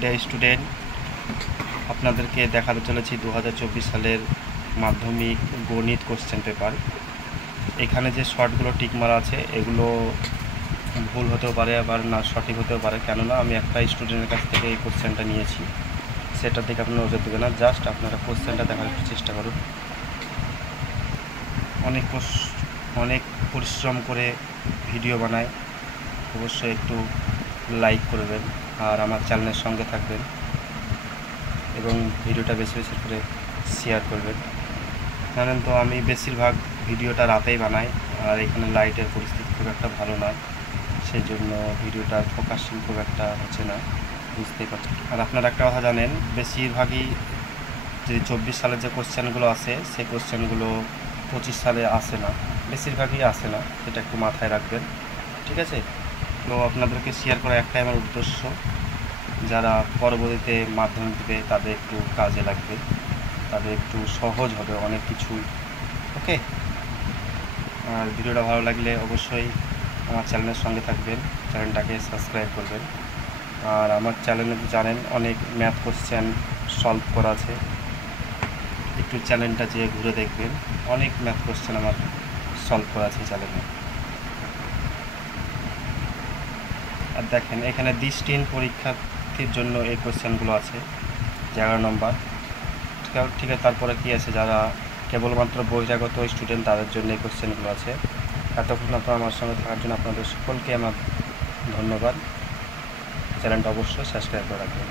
Dear student, আপনাদেরকে দেখাতে চলেছি 2024 সালের মাধ্যমিক গণিত কোশ্চেন পেপার। এখানে যে শর্টগুলো টিক মারা আছে এগুলো ভুল হতেও পারে, আবার না সঠিক হতেও পারে, কেননা আমি একটা স্টুডেন্টের কাছ থেকে এই কোশ্চেনটা নিয়েছি। সেটার দিকে আপনারা নজর দেবেন না, জাস্ট আপনারা কোশ্চেনটা দেখার একটু চেষ্টা করুন। অনেক পরিশ্রম করে ভিডিও বানায়, অবশ্যই একটু লাইক করবেন আর আমার চ্যানেলের সঙ্গে থাকবেন এবং ভিডিওটা বেশি বেশি করে শেয়ার করবেন। জানেন তো আমি বেশিরভাগ ভিডিওটা রাতেই বানাই, আর এখানে লাইটের পরিস্থিতি খুব একটা ভালো নয়, সেই জন্য ভিডিওটার ফোকাসিং খুব একটা হচ্ছে না, বুঝতেই পারছেন। আর আপনারা একটা কথা জানেন, বেশিরভাগই যে 24 সালের যে কোশ্চেনগুলো আছে সেই কোশ্চেনগুলো 25 সালে আসে না, বেশিরভাগই আসে না, এটা একটু মাথায় রাখবেন, ঠিক আছে? তো আপনাদেরকে শেয়ার করা একটাই আমার উদ্দেশ্য, যারা পরবর্তীতে মাধ্যমিক দেবে তাদের একটু কাজে লাগবে, তাদের একটু সহজ হবে অনেক কিছুই। ওকে, আর ভিডিওটা ভালো লাগলে অবশ্যই আমার চ্যানেলের সঙ্গে থাকবেন, চ্যানেলটাকে সাবস্ক্রাইব করবেন। আর আমার চ্যানেলে জানেন অনেক ম্যাথ কোশ্চেন সলভ করা আছে, একটু চ্যানেলটা যেয়ে ঘুরে দেখবেন, অনেক ম্যাথ কোশ্চেন আমার সলভ করা আছে চ্যানেলে। আর দেখেন এখানে দৃষ্টিহীন পরীক্ষার্থীর জন্য এই কোশ্চেনগুলো আছে 11 নম্বর, ঠিক আছে। তারপরে কি আছে, যারা কেবলমাত্র বহিরাগত স্টুডেন্ট তাদের জন্য এই কোশ্চেনগুলো আছে। এতক্ষণ আপনারা আমার সঙ্গে থাকার জন্য আপনাদের সকলকে আমার ধন্যবাদ। চ্যানেলটা অবশ্যই সাবস্ক্রাইব করে রাখবেন।